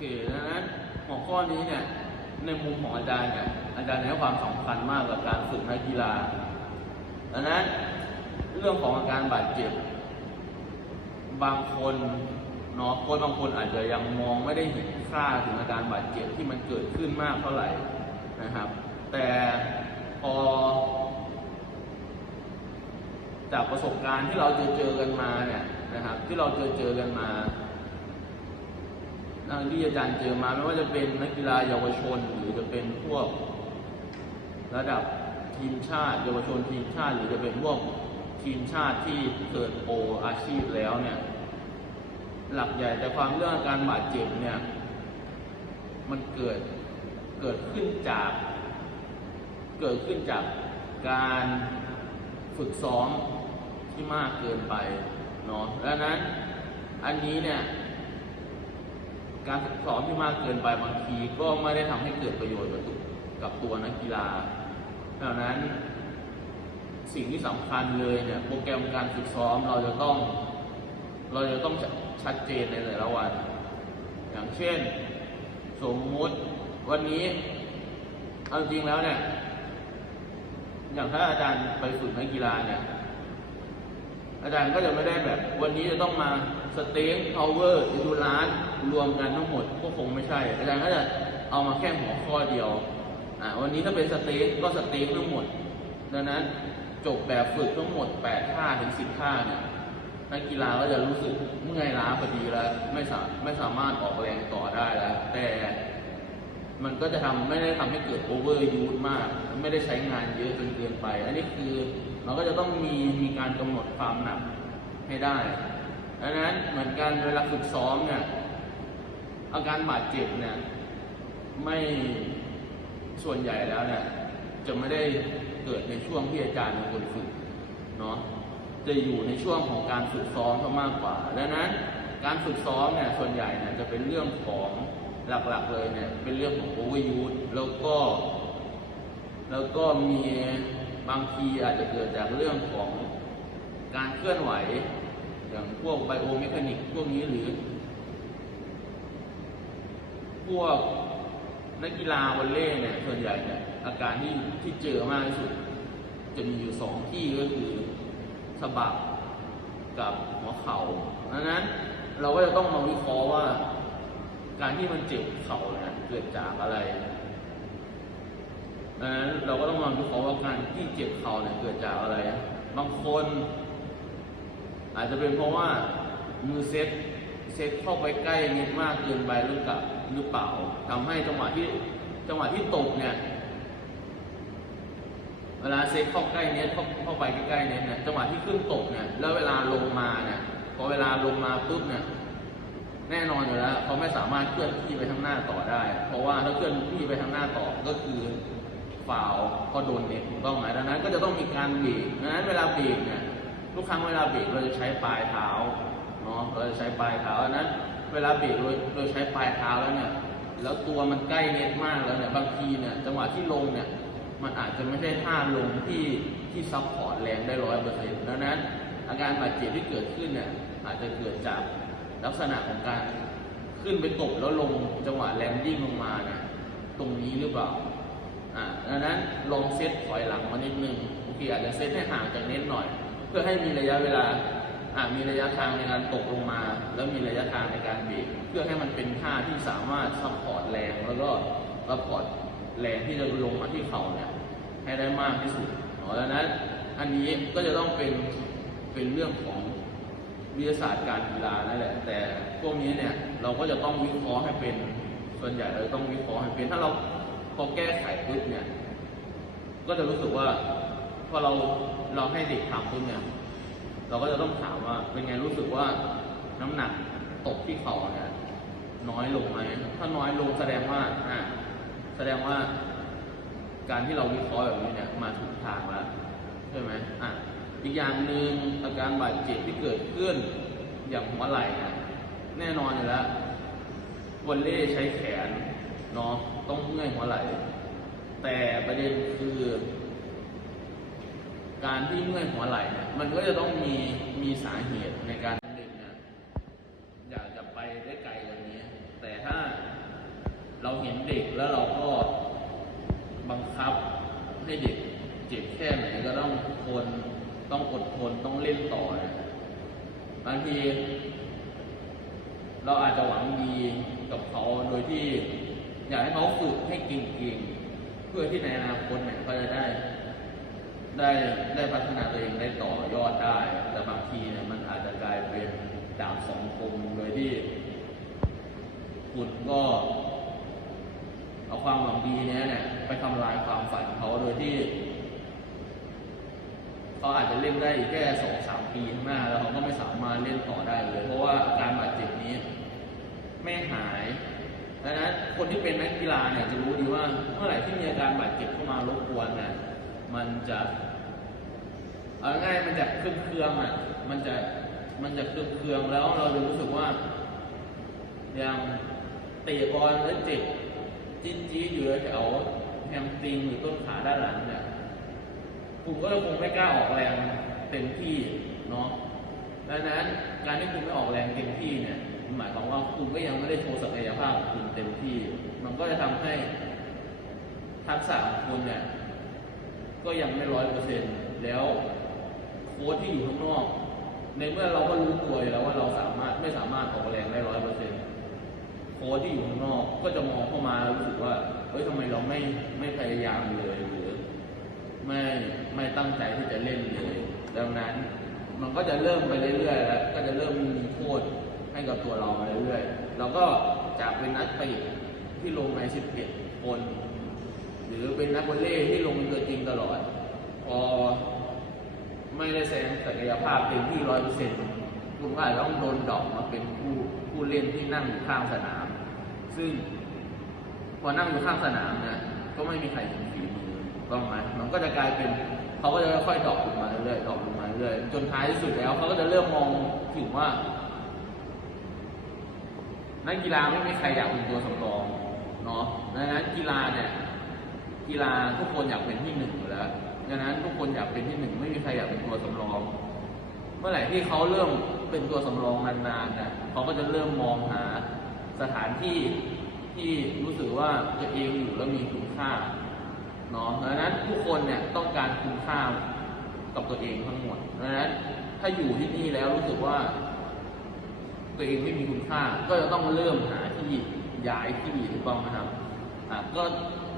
เคดังนั้นหัวข้อนี้เนี่ยในมุมของอาจารย์เนี่ยอาจารย์ให้ความสำคัญมากกับการฝึกนักกีฬาดังนั้นเรื่องของอาการบาดเจ็บ บางคนเนาะคนบางคนอาจจะยังมองไม่ได้เห็นค่าถึงอาการบาดเจ็บที่มันเกิดขึ้นมากเท่าไหร่นะครับ แต่พอจากประสบการณ์ที่เราเจอเจอกันมาเนี่ยนะครับ ที่เราเจอเจอกันมา ที่อาจารย์เจอมาไม่ว่าจะเป็นนักกีฬาเยาวชน หรือจะเป็นพวก ระดับทีมชาติ เยาวชนทีมชาติ หรือจะเป็นพวกทีมชาติที่เกิดโปรอาชีพแล้วเนี่ย หลักใหญ่แต่ความเรื่องการบาดเจ็บเนี่ย มันเกิดเกิดขึ้นจาก เกิดขึ้นจากการฝึกซ้อมที่มากเกินไปเนาะดังนั้นอันนี้เนี่ย การฝึกซ้อมที่มากเกินไปบางทีก็ไม่ได้ทำให้เกิดประโยชน์กับตัวกับตัวนักกีฬาดังนั้นสิ่งที่สำคัญเลยเนี่ยโปรแกรมการฝึกซ้อมเราจะต้อง เราจะต้องชัดเจนในแต่ละวัน อย่างเช่น สมมุติวันนี้เอาจริงแล้วเนี่ยอย่างถ้าอาจารย์ไปฝึกนักกีฬาเนี่ยอาจารย์ก็จะไม่ได้แบบ วันนี้จะต้องมาสเต็กพาวเวอร์ดูร้าน รวมกันทั้งหมดก็คงไม่ใช่ อาจารย์ก็จะเอามาแค่หัวข้อเดียวอ่าวันนี้ถ้าเป็นสเต็กก็สเต็กทั้งหมด ดังนั้นจบแบบฝึกทั้งหมด8ท่าถึง10ท่าเนี่ยนักกีฬาก็จะรู้สึกเมื่อยล้าพอดีแล้วไม่สาไม่สามารถออกแรงต่อได้แล้ว แต่มันก็จะทำไม่ได้ทำให้เกิดโอเวอร์ยูสมาก ไม่ได้ใช้งานเยอะจนเกินไป อันนี้คือเราก็จะต้องมีมีการกำหนดความหนักให้ได้ดังนั้นเหมือนกันเวลาฝึกซ้อมเนี่ย อาการบาดเจ็บเนี่ยไม่ส่วนใหญ่แล้วเนี่ยจะไม่ได้เกิดในช่วงที่อาจารย์เป็นคนฝึกเนาะจะอยู่ในช่วงของการฝึกซ้อมซะมากกว่าดังนั้นการฝึกซ้อมเนี่ยส่วนใหญ่เนี่ยจะเป็นเรื่องของหลักๆเลยเนี่ยเป็นเรื่องของ overuse แล้วก็แล้วก็มีบางทีอาจจะเกิดจากเรื่องของการเคลื่อนไหว อย่างพวกไบโอเมคานิกพวกนี้หรือ พวกนักกีฬาวอลเลย์เนี่ยส่วนใหญ่เนี่ยอาการที่ที่เจอมากที่สุด จะมีอยู่สองที่ก็คือสะบักกับหัวเข่าดังนั้นเราก็จะต้องมาวิเคราะห์ว่า การที่มันเจ็บเข่าเนี่ยเกิดจากอะไรดังนั้นเราก็ต้องมาวิเคราะห์ว่าการที่เจ็บเข่าเนี่ยเกิดจากอะไร บางคน อาจจะเป็นเพราะว่ามือเซ็ตเซ็ตเข้าไปใกล้เนิดมากเกินไปหรือกับ หรือเปล่าทำให้จังหวะที่จังหวะที่ตกเนี่ย เวลาเซ็ตเข้าใกล้เน็ตเข้าเข้าไปใกล้ๆเน็ตเนี่ยจังหวะที่ขึ้นตกเนี่ย แล้วเวลาลงมาเนี่ยพอเวลาลงมาปุ๊บเนี่ย แน่นอนอยู่แล้วเขาไม่สามารถเคลื่อนที่ไปข้างหน้าต่อได้ เพราะว่าถ้าเคลื่อนที่ไปข้างหน้าต่อก็คือฟาวก็โดนเน็ตถูกต้องไหมดังนั้น ก็จะต้องมีการเบรกดังนั้นเวลาเบรกเนี่ยทุกครั้งเวลาเบรกเราจะใช้ปลายเท้าเนาะเราจะใช้ปลายเท้าดังนั้น เวลาเบรกโดยโดยใช้ปลายเท้าแล้วเนี่ย แล้วตัวมันใกล้เน็ตมากแล้วเนี่ยบางทีเนี่ยจังหวะที่ลงเนี่ยมันอาจจะไม่ใช่ท่าลงที่ที่ซับพอร์ตแรงได้ร้อยเปอร์เซ็นต์ดังนั้น อาการบาดเจ็บที่เกิดขึ้นเนี่ยอาจจะเกิดจากลักษณะของการขึ้นไปตบแล้วลงจังหวะแรงดิ้งลงมาเนี่ยตรงนี้หรือเปล่าอ่าดังนั้นลองเซตถอยหลังมานิดนึงบางทีอาจจะเซตให้ห่างจากเน็ตหน่อย เพื่อให้มีระยะเวลา มีระยะทางในการตกลงมา แล้วมีระยะทางในการเบรกเพื่อให้มันเป็นท่าที่สามารถซัพพอร์ตแรงแล้วก็ซัพพอร์ตแรงที่จะลงมาที่เข่าเนี่ยให้ได้มากที่สุดเนาะดังนั้นอันนี้ก็จะต้องเป็นเป็นเรื่องของวิทยาศาสตร์การกีฬานั่นแหละ แต่พวกนี้เนี่ยเราก็จะต้องวิเคราะห์ให้เป็นส่วนใหญ่เราต้องวิเคราะห์ให้เป็นถ้าเราพอแก้ไขปุ๊บเนี่ย ก็จะรู้สึกว่าพอเราเราให้เด็กทำปุ๊บเนี่ย เราก็จะต้องถามว่าเป็นไงรู้สึกว่าน้ำหนักตกที่เข่าเนี่ยน้อยลงไหมถ้าน้อยลงแสดงว่าอะแสดงว่า การที่เราวิเคราะห์แบบนี้เนี่ยมาถูกทางแล้วใช่ไหมอะอีกอย่างหนึ่งอาการบาดเจ็บที่เกิดขึ้นอย่างหัวไหล่เนี่ยแน่นอนอยู่แล้ววอลเล่ใช้แขนเนาะต้องเมื่อยหัวไหล่แต่ประเด็นคือ การที่เมื่อยหัวไหล่เนี่ยมันก็จะต้องมีมีสาเหตุในการดึงนี่อยากจะไปได้ไกลกว่านี้ แต่ถ้าเราเห็นเด็กแล้วเราก็บังคับให้เด็กเจ็บแค่ไหนก็ต้องทนต้องอดทนต้องเล่นต่อนะบางทีเราอาจจะหวังดีกับเขาโดยที่ อยากให้เขาฝึกให้เก่งๆเพื่อที่ในอนาคตเนี่ยเขาจะได้ ได้ได้พัฒนาตัวเองได้ต่อยอดได้ แต่บางทีเนี่ยมันอาจจะกลายเป็นดาบสองคมโดยที่คุณก็เอาความหวังดีเนี้ยเนี่ยไปทำลายความฝันเขาโดยที่เขาอาจจะเล่นได้อีกแค่สองสามปีข้างหน้า แล้วเขาก็ไม่สามารถเล่นต่อได้เลย เพราะว่าอาการบาดเจ็บนี้ไม่หายดังนั้นคนที่เป็นนักกีฬาเนี่ยจะรู้ดีว่าเมื่อไหร่ที่มีอาการบาดเจ็บเข้ามารบกวนเนี่ยมันจะ เอาง่ายมันจะเครื่องๆอะ มันจะมันจะเครื่องๆแล้วเราจะรู้สึกว่าอย่างเตะบอลแล้วเจ็บจี๊ดจี๊ดอยู่แถวแฮมตริงหรือต้นขาด้านหลังเนี่ยคุณก็คงไม่กล้าออกแรงเต็มที่เนาะดังนั้นการที่คุณไม่ออกแรงเต็มที่เนี่ยหมายความว่าคุณก็ยังไม่ได้โชว์ศักยภาพคุณเต็มที่ มันก็จะทำให้ทักษะของคุณเนี่ยก็ยังไม่ร้อยเปอร์เซ็นต์แล้ว ค้ชที่อยู่ข้างนอก ในเมื่อเราก็รู้ตัวอยู่แล้วว่าเราสามารถไม่สามารถออกแรงได้ร้อยเปอร์เซ็นต์โค้ชที่อยู่ข้างนอกก็จะมองเข้ามาแล้วรู้สึกว่าเฮ้ยทำไมเราไม่ไม่พยายามเลยหรือไม่ไม่ตั้งใจที่จะเล่นเลย ดังนั้น มันก็จะเริ่มไปเรื่อยๆแล้วก็จะเริ่มมีโทษให้กับตัวเรามาเรื่อยๆเราก็จากเป็นนักเตะที่ลงใน11คน หรือเป็นนักวอลเลย์ที่ลงเป็นตัวจริงตลอดพอ ไม่ได้แสดงศักยภาพเต็มที่ร้อยเปอร์เซ็นต์คุณก็อาจต้องโดนดอกมาเป็นผู้ผู้เล่นที่นั่งอยู่ข้างสนาม ซึ่งพอนั่งอยู่ข้างสนามเนี่ยก็ไม่มีใครเห็นฝีมือต้องไหมมันก็จะกลายเป็นเขาก็จะค่อยๆดอกลงมาเรื่อยๆดอกลงมาเรื่อยๆจนท้ายที่สุดแล้วเขาก็จะเริ่มมองถึงว่า นักกีฬาไม่มีใครอยากเป็นตัวสำรองเนาะดังนั้นกีฬาเนี่ยกีฬาทุกคนอยากเป็นที่หนึ่งอยู่แล้ว ดังนั้นทุกคนอยากเป็นที่หนึ่งไม่มีใครอยากเป็นตัวสำรอง เมื่อไหร่ที่เขาเริ่มเป็นตัวสำรองนานๆนี่ยเขาก็จะเริ่มมองหาสถานที่ที่รู้สึกว่าตัวเองอยู่แล้วมีคุณค่าเนาะดังนั้นทุกคนเนี่ยต้องการคุณค่ากับตัวเองทั้งหมดดังนั้นถ้าอยู่ที่นี่แล้วรู้สึกว่า ตัวเองไม่มีคุณค่า ก็จะต้องเริ่มหาที่ย้ายที่ถูกต้องนะครับ ก็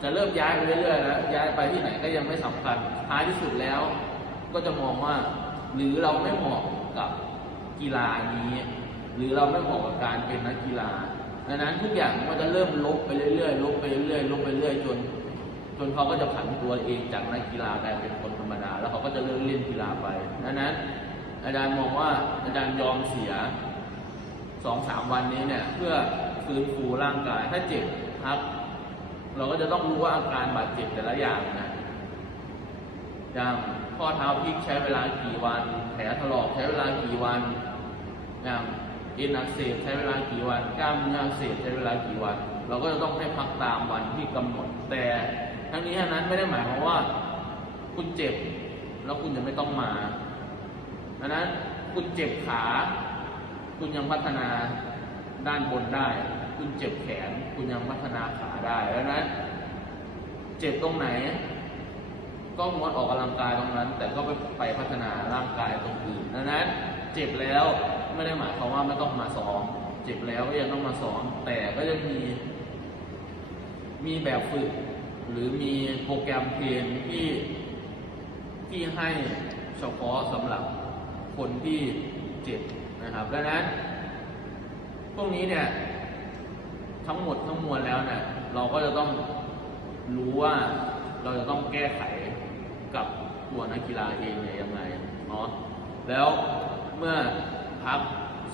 จะเริ่มย้ายไปเรื่อยๆแล้วย้ายไปที่ไหนก็ยังไม่สำคัญท้ายที่สุดแล้ว ก็จะมองว่า หรือเราไม่เหมาะกับกีฬานี้ หรือเราไม่เหมาะกับการเป็นนักกีฬาดังนั้นทุกอย่างมันจะเริ่มลบไปเรื่อยๆลบไปเรื่อยๆลบไปเรื่อยๆจน จนเขาก็จะผันตัวเองจากนักกีฬากลายเป็นคนธรรมดา แล้วเขาก็จะเลิกเล่นกีฬาไปดังนั้นอาจารย์มองว่าอาจารย์ยอมเสียสองสามวันนี้เนี่ย เพื่อฟื้นฟูร่างกายถ้าเจ็บครับ เราก็จะต้องรู้ว่าอาการบาดเจ็บแต่ละอย่างนะอย่างข้อเท้าพลิกใช้เวลากี่วัน แผลถลอกใช้เวลากี่วันอย่างเอ็นอักเสบใช้เวลากี่วัน กล้ามเนื้ออักเสบใช้เวลากี่วัน เราก็จะต้องให้พักตามวันที่กำหนด แต่ทั้งนี้ทั้งนั้นไม่ได้หมายความว่า คุณเจ็บ แล้วคุณจะไม่ต้องมาดังนั้นคุณเจ็บขา คุณยังพัฒนาด้านบนได้ คุณเจ็บแขน คุณยังพัฒนาขาได้ดังนั้นเจ็บตรงไหน ก็งดออกกำลังกายตรงนั้น แต่ก็ไปไปพัฒนาร่างกายตรงอื่นดังนั้น เจ็บแล้วไม่ได้หมายความว่าไม่ต้องมาซ้อม เจ็บแล้วก็ยังต้องมาซ้อม แต่ก็จะมี มีแบบฝึก หรือมีโปรแกรมเทรนที่ที่ให้เฉพาะสำหรับคนที่เจ็บนะครับดังนั้นพวกนี้เนี่ย ทั้งหมดทั้งมวลแล้วเนี่ยเราก็จะต้องรู้ว่าเราจะต้องแก้ไขกับตัวนักกีฬาเองเนี่ยยังไงเนาะแล้วเมื่อพัก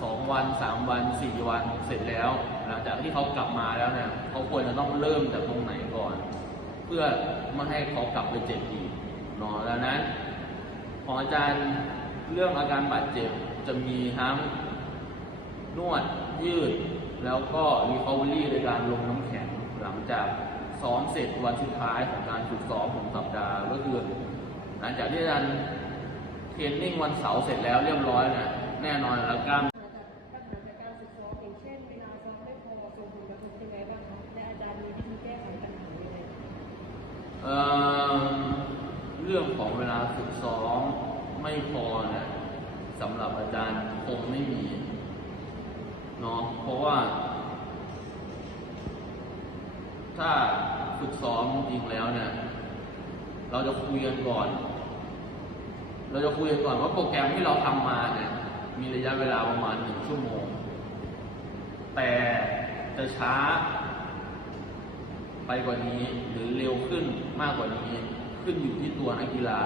สองวันสามวันสี่วันเสร็จแล้ว หลังจากที่เขากลับมาแล้วเนี่ยเขาควรจะต้องเริ่มจากตรงไหนก่อน เพื่อไม่ให้เขากลับไปเจ็บอีกเนาะดังนั้นของอาจารย์เรื่องอาการบาดเจ็บจะมีทั้งนวดยืด แล้วก็รีคอเวอรี่โดยการลงน้ำแข็งหลังจากซ้อมเสร็จวันสุดท้ายของการฝึกซ้อมของสัปดาห์ก็คือหลังจากที่อาจารย์เทรนนิ่งวันเสาร์เสร็จแล้วเรียบร้อยนะแน่นอนแล้วกล้าม ปัญหาจากการฝึกซ้อมอย่างเช่นเวลาซ้อมไม่พอส่งผลกระทบยังไงบ้างคะและอาจารย์มีวิธีแก้ไขปัญหายังไง เอ่อ เรื่องของเวลาฝึกซ้อมไม่พอเนี่ยสำหรับอาจารย์คงไม่มีเนาะเพ ราะว่า ถ้าฝึกซ้อมจริงแล้วเนี่ย เราจะคุยกันก่อน เราจะคุยกันก่อนว่าโปรแกรมที่เราทำมาเนี่ยมีระยะเวลาประมาณหนึ่งชั่วโมง แต่จะช้าไปกว่านี้หรือเร็วขึ้นมากกว่านี้ขึ้นอยู่ที่ตัวนักกีฬา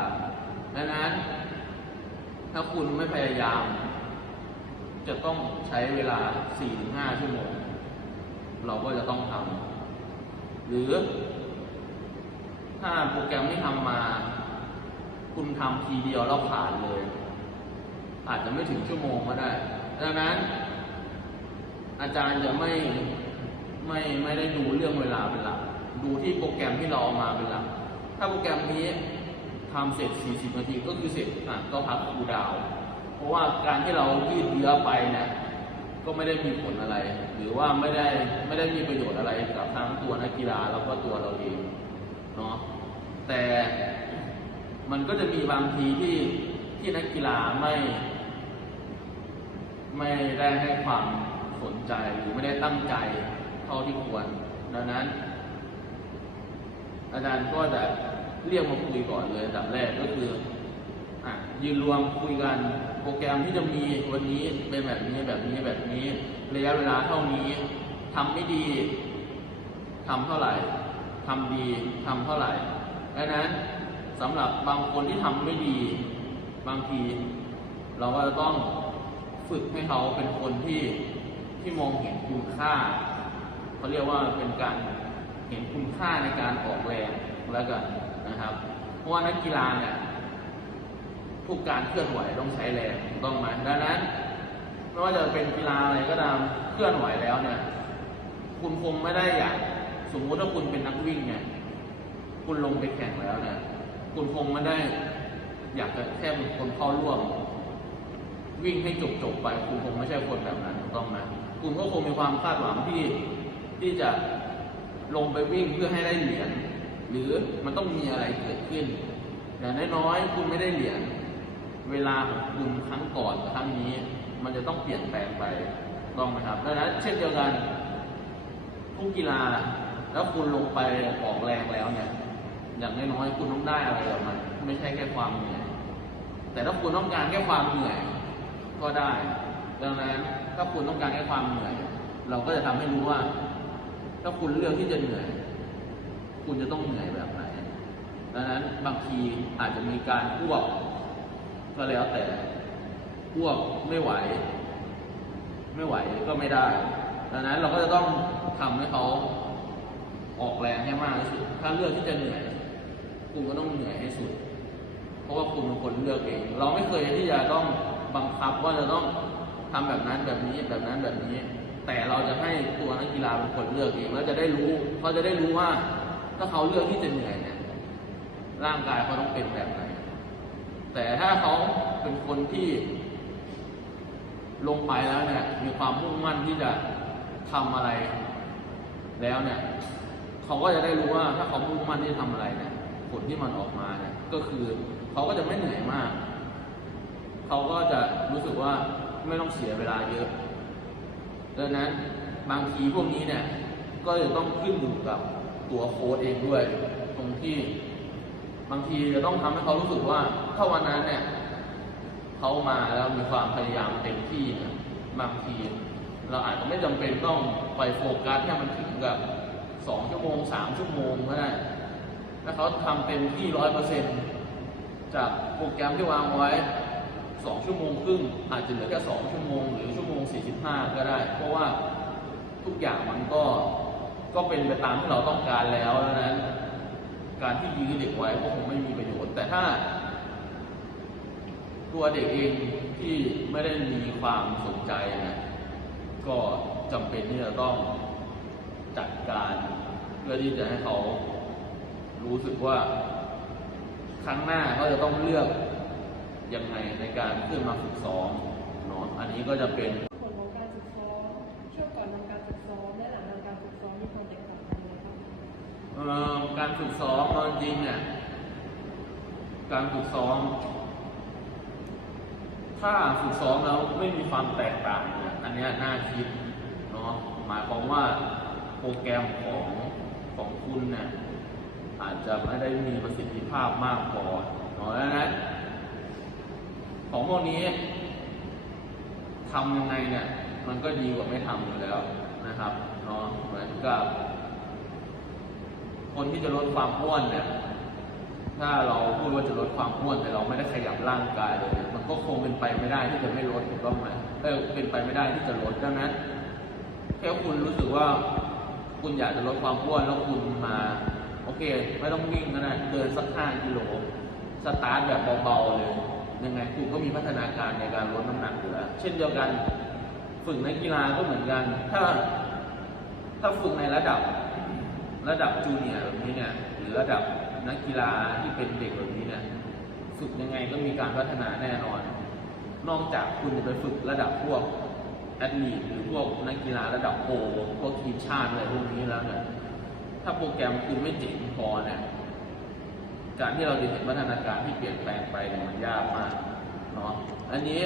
ดังนั้น ถ้าคุณไม่พยายาม จะต้องใช้เวลา 4-5 ชั่วโมง เราก็จะต้องทำ หรือ ถ้าโปรแกรมที่ทำมา คุณทำทีเดียวแล้วผ่านเลย อาจจะไม่ถึงชั่วโมงก็ได้ ดังนั้น อาจารย์จะไม่ไม่ไม่ได้ดูเรื่องเวลาเป็นหลัก ดูที่โปรแกรมที่เราเอามาเป็นหลัก ถ้าโปรแกรมนี้ทำเสร็จ 40 นาทีก็คือเสร็จอะก็พักคูดาว ราะว่าการที่เรายืดเยื้อไปเนี่ยก็ไม่ได้มีผลอะไร หรือว่าไม่ได้ไม่ได้มีประโยชน์อะไรกับทั้งตัวนักกีฬาแล้วก็ตัวเราเองเนาะแต่มันก็จะมีบางทีที่ที่นักกีฬาไม่ ไม่ได้ให้ความสนใจหรือไม่ได้ตั้งใจเท่าที่ควร ดังนั้น อาจารย์ก็จะเรียกมาคุยก่อนเลยดับแรกก็คืออะยืนรวมคุยกัน โปรแกรมที่จะมีวันนี้เป็นแบบนี้แบบนี้แบบนี้ระยะเวลาเท่านี้ทำไม่ดีทำเท่าไหร่ทำดีทำเท่าไหร่ดังนั้นสำหรับบางคนที่ทำไม่ดี บางที เราก็จะต้องฝึกให้เขาเป็นคนที่ที่มองเห็นคุณค่าเขาเรียกว่าเป็นการเห็นคุณค่าในการออกแรงแล้วกันนะครับ เพราะว่านักกีฬาเนี่ย ทุกการเคลื่อนไหวต้องใช้แรงถูกต้องไหมดังนั้นไม่ว่าจะเป็นกีฬาอะไรก็ตามเคลื่อนไหวแล้วเนี่ย คุณคงไม่ได้อยากสมมุติถ้าคุณเป็นนักวิ่งเนี่ยคุณลงไปแข่งแล้วเนี่ยคุณคงไม่ได้ อยากจะแค่เป็นคนเข้าร่วม วิ่งให้จบจบไป คุณคงไม่ใช่คนแบบนั้นถูกต้องไหมคุณก็คงมีความคาดหวังที่ที่จะลงไปวิ่งเพื่อให้ได้เหรียญหรือมันต้องมีอะไรเกิดขึ้นอย่างน้อยๆคุณไม่ได้เหรียญ เวลาของคุณครั้งก่อนกับครั้งนี้ มันจะต้องเปลี่ยนแปลงไปต้องไหมครับดังนั้นเช่นเดียวกันทุกกีฬาแล้วคุณลงไปออกแรงแล้วเนี่ย อย่างน้อยๆคุณต้องได้อะไรกับมันไม่ใช่แค่ความเหนื่อยแต่ถ้าคุณต้องการแค่ความเหนื่อยก็ได้ ดังนั้นถ้าคุณต้องการแค่ความเหนื่อย เราก็จะทำให้รู้ว่า ถ้าคุณเลือกที่จะเหนื่อย คุณจะต้องเหนื่อยแบบไหนดังนั้นบางทีอาจจะมีการควบ ก็แล้วแต่ควบไม่ไหว ไม่ไหวก็ไม่ได้ดังนั้นเราก็จะต้องทำให้เขาออกแรงให้มากที่สุด ถ้าเลือกที่จะเหนื่อยคุณก็ต้องเหนื่อยให้สุด เพราะว่าคุณเป็นคนเลือกเอง เราไม่เคยที่จะต้องบังคับว่าจะต้องทำแบบนั้นแบบนี้แบบนั้นแบบนี้ แต่เราจะให้ตัวนักกีฬาเป็นคนเลือกเองแล้วจะได้รู้เขาจะได้รู้ว่า ถ้าเขาเลือกที่จะเหนื่อยเนี่ยร่างกายเขาต้องเป็นแบบไหน แต่ถ้าเขาเป็นคนที่ลงไปแล้วเนี่ยมีความมุ่งมั่นที่จะทำอะไรแล้วเนี่ยเขาก็จะได้รู้ว่าถ้าเขามุ่งมั่นที่ทำอะไรเนี่ยผลที่มันออกมาเนี่ยก็คือเขาก็จะไม่เหนื่อยมาก เขาก็จะรู้สึกว่าไม่ต้องเสียเวลาเยอะดังนั้นบางทีพวกนี้เนี่ยก็จะต้องขึ้นอยู่กับตัวโค้ดเองด้วย ตรงที่บางทีจะต้องทำให้เขารู้สึกว่า ถ้าวันนั้นเนี่ยเขามาแล้วมีความพยายามเต็มที่นี่ยบางทีเราอาจจะไม่จำเป็นต้องไปโฟกัสให้มันถึงกับสองชั่วโมงสามชั่วโมงก็ได้ถ้าเขาทำเต็มที่ร้อยเปอร์เซ็นจากโปรแกรมที่วางไว้สองชั่วโมงครึ่งอาจจะเหลือแค่สองชั่วโมง หรือชั่วโมงสี่สิบห้าก็ได้ เพราะว่าทุกอย่างมันก็ก็เป็นไปตามที่เราต้องการแล้วนั้นการที่ยื้อเด็กไว้ก็คงไม่มีประโยชน์ แต่ถ้า ตัวเด็กเองที่ไม่ได้มีความสนใจนะก็จำเป็นที่จะต้องจัดการเพื่อที่จะให้เขารู้สึกว่า ครั้งหน้าเขาจะต้องเลือกยังไงในการขึ้นมาฝึกซ้อมเนาะอันนี้ก็จะเป็นผลของการฝึกซ้อมช่วงก่อนทำการฝึกซ้อมและหลังทำการฝึกซ้อมมีความแตกต่างกันไหมครับเอ่อการฝึกซ้อมเอาจริงๆเนี่ยการฝึกซ้อม ถ้าฝึกซ้อมแล้วไม่มีความแตกต่างเนี่ยอันนี้น่าคิดเนาะหมายความว่าโปรแกรมของของคุณเนี่ยอาจจะไม่ได้มีประสิทธิภาพมากพอเนาะดังนั้นของพวกนี้ทำยังไงเนี่ยมันก็ดีกว่าไม่ทำอยู่แล้วนะครับเนาะเหมือนกับ คนที่จะลดความอ้วนเนี่ย ถ้าเราพูดว่าจะลดความอ้วนแต่เราไม่ได้ขยับร่างกายเลย มันก็คงเป็นไปไม่ได้ที่จะไม่ลดถูกต้องไหมเออเป็นไปไม่ได้ที่จะลดดังนั้นแค่คุณรู้สึกว่า คุณอยากจะลดความอ้วนแล้วคุณมา โอเค ไม่ต้องวิ่งก็ได้เดินสักห้ากิโลสตาร์ทแบบเบาๆเลยยังไงคุณก็มีพัฒนาการในการลดน้ำหนักอยู่แล้วเช่นเดียวกัน ฝึกนักกีฬาก็เหมือนกัน ถ้า ถ้าฝึกในระดับ ระดับจูเนียร์แบบนี้เนี่ยหรือระดับ นักกีฬาที่เป็นเด็กแบบนี้เนี่ยฝึกยังไงก็มีการพัฒนาแน่นอน นอกจากคุณจะไปฝึกระดับพวกแอดลีหรือพวกนักกีฬาระดับโปรพวกทีมชาติอะไรพวกนี้แล้วเนี่ยถ้าโปรแกรมคุณไม่เจ๋งพอเนี่ยการที่เราจะเห็นพัฒนาการที่เปลี่ยนแปลงไปเนี่ยมันยากมากเนาะอันนี้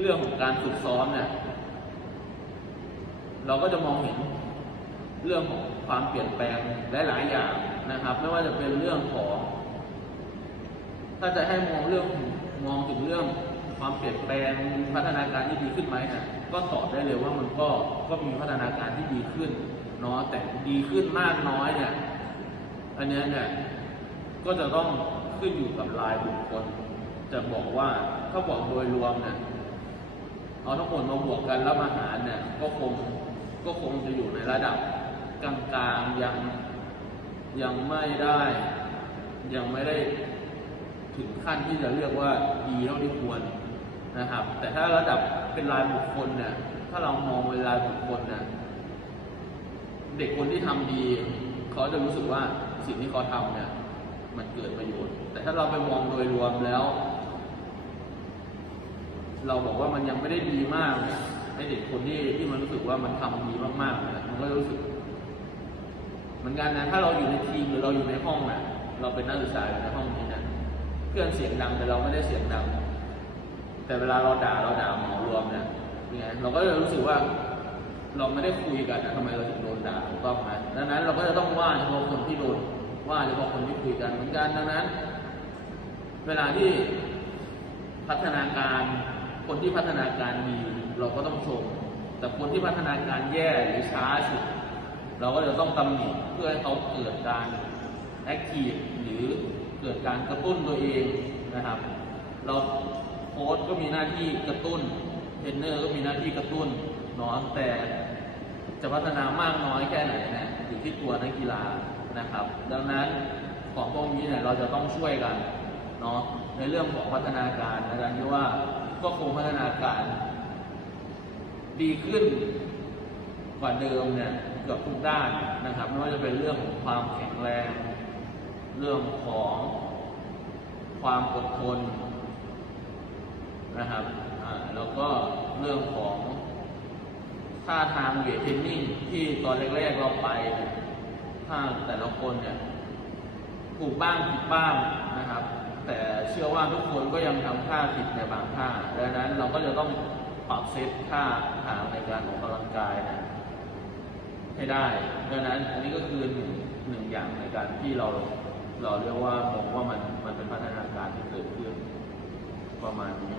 เรื่องของการฝึกซ้อมเนี่ยเราก็จะมองเห็นเรื่องของความเปลี่ยนแปลงหลายๆอย่าง นะครับ ไม่ว่าจะเป็นเรื่องของ ถ้าจะให้มองเรื่องมองถึงเรื่องความเปลี่ยนแปลงพัฒนาการที่ดีขึ้นไหมนี่ยก็ตอบได้เลยว่ามันก็ก็มีพัฒนาการที่ดีขึ้นเนาะแต่ดีขึ้นมากน้อยเนี่ยอันเนี้ยเนี่ยก็จะต้องขึ้นอยู่กับรายบุคคล จะบอกว่าถ้าบอกโดยรวมเนี่ยเอาทั้งหมดมาบวกกันแล้วมาหารเนี่ยก็คงก็คงจะอยู่ในระดับกลางๆยัง ยังไม่ได้ยังไม่ได้ถึงขั้นที่จะเรียกว่าดีเท่าที่ควรนะครับ แต่ถ้าระดับเป็นรายบุคคลเนี่ยถ้าเรามองเป็นรายบุคคลเนี่ยเด็กคนที่ทำดีเขาจะรู้สึกว่าสิ่งที่เขาทำเนี่ยมันเกิดประโยชน์ แต่ถ้าเราไปมองโดยรวมแล้ว เราบอกว่ามันยังไม่ได้ดีมากเนี่ยไอเด็กคนที่ที่มันรู้สึกว่ามันทำดีมากๆเนี่ยมันก็รู้สึก เหมือนกันนะถ้าเราอยู่ในทีมหรือเราอยู่ในห้องน่ะเราเป็นนักศึกษาอยู่ในห้องนี้นะเพื่อนเสียงดังแต่เราไม่ได้เสียงดัง แต่เวลาเราด่าเราด่าหมารวมเนี่ยเนี่ยเราก็จะรู้สึกว่าเราไม่ได้คุยกันนะทำไมเราถึงโดนด่าถูกต้องไหมดังนั้นเราก็จะต้องว่าเฉพาะคนที่โดนว่าเฉพาะคนที่คุยกันเหมือนกันดังนั้น เวลาที่พัฒนาการคนที่พัฒนาการดีเราก็ต้องชมแต่คนที่พัฒนาการแย่หรือช้าสุด เราก็จะต้องตำหนิเพื่อให้เขาเกิดการแอคทีฟหรือเกิดการกระตุ้นตัวเองนะครับ เราโค้ชก็มีหน้าที่กระตุ้นเทรนเนอร์ก็มีหน้าที่กระตุ้นเนาะแต่จะพัฒนามากน้อยแค่ไหนนะอยู่ที่ตัวนักกีฬานะครับ ดังนั้นของพวกนี้เนี่ยเราจะต้องช่วยกันเนาะในเรื่องของพัฒนาการในการที่ว่าก็คงพัฒนาการ ดีขึ้นกว่าเดิมเนี่ย เกือบทุกด้านนะครับ ไม่ว่าจะเป็นเรื่องของความแข็งแรง เรื่องของความอดทนนะครับแล้วก็เรื่องของท่าทางเวทเทรนนิ่งที่ตอนแรกๆเราไป ถ้าแต่ละคนเนี่ยถูกบ้างผิดบ้างนะครับ แต่เชื่อว่าทุกคนก็ยังทำท่าผิดในบางท่าดังนั้นเราก็จะต้องปรับเซตท่าทางในการออกกำลังกายนะ ให้ได้ดังนั้นอันนี้ก็คือหนึ่งหนึ่งอย่างในการที่เราเราเรียกว่ามองว่ามันมันเป็นพัฒนาการที่เกิดขึ้นประมาณนี้